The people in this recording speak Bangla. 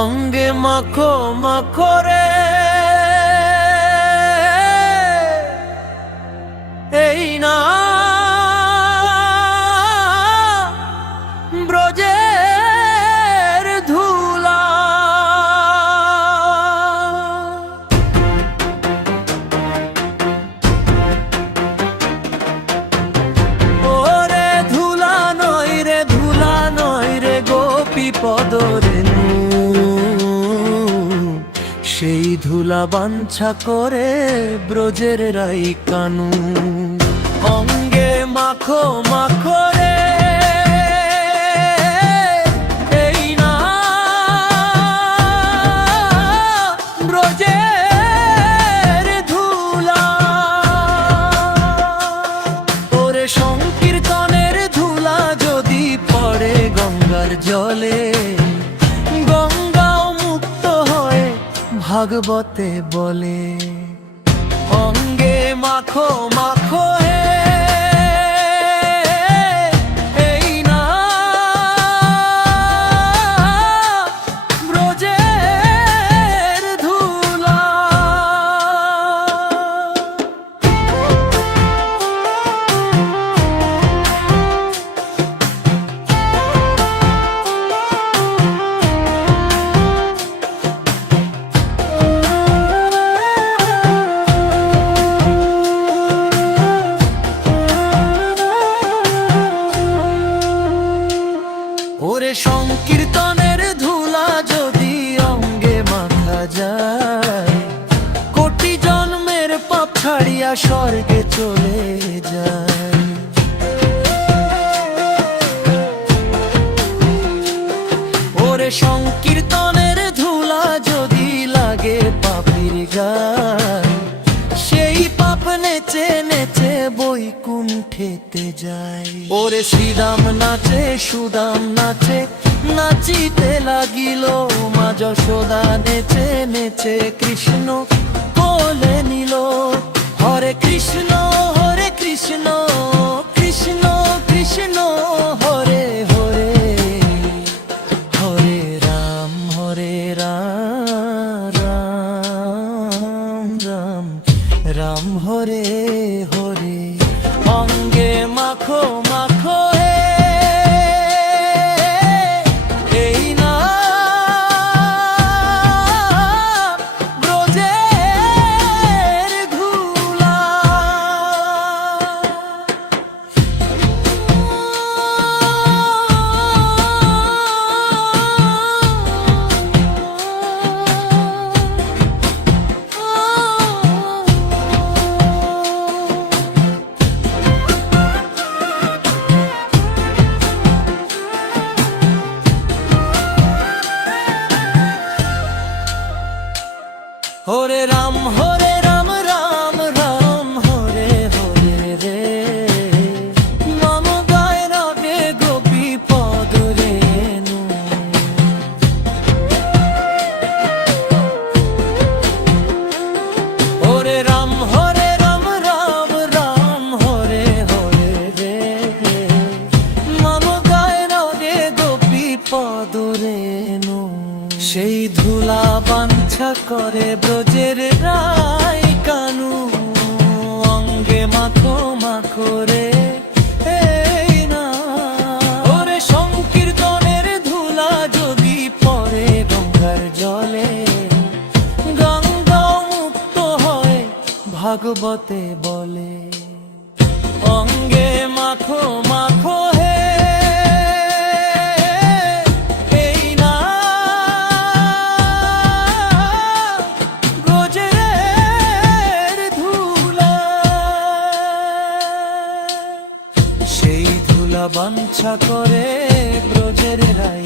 অঙ্গে মাখো মাখো রে এই না ব্রজের ধুলা। ওরে ধুলা নয় রে, ধুলা নয় রে গোপী পদরে, সেই ধুলা বাঞ্ছা করে ব্রজের রাই কানু। অঙ্গে মাখো মাখো রে এই না ব্রজের ধুলা। ওরে সংকীর্তনের ধুলা যদি পড়ে গঙ্গার জলে, ভাগবতে বলে। অঙ্গে মাখো মাখো হে এই না ব্রজের ধুলা। ওরে সংকীর্তনের ধুলা যদি অঙ্গে মাখা যায়, কোটি জন্মের পাপ ছাড়িয়া স্বর্গে চলে যায়। ওরে সংকীর্তনের ধুলা যদি লাগে পাপীর গায়, সেই পাপ নেচে নেচে বৈকুণ্ঠেতে যায়। ওরে শ্রীরাম নাচে সুদাম নাচে, নাচিতে লাগিল মা যশোদা নেচে নেচে কৃষ্ণ কোলে নিল। হরে কৃষ্ণ হরে কৃষ্ণ কৃষ্ণ কৃষ্ণ হরে হরে, হরে রাম রাম রাম রাম হরে হরে। অঙ্গে মাখো মাখো হে এই না ব্রজের ধুলা। হরে রাম রাম রাম হরে হরে রে, মম গায় রবে গোপী পদ রেণু। হরে রাম রাম রাম হরে হরে রে, মম গায় রবে গোপী পদ রেণু। সেই ধুলা বাঞ্ছা করে ব্রজের রাই কানু। অঙ্গে মাখো মাখো রে এই না। ওরে সংকীর্তনের ধুলা যদি পড়ে গঙ্গার জলে, গঙ্গা মুক্ত হয় ভাগবতে বলে। অঙ্গে মাখো মাখো হে বাঞ্ছা করে ব্রজের রাই।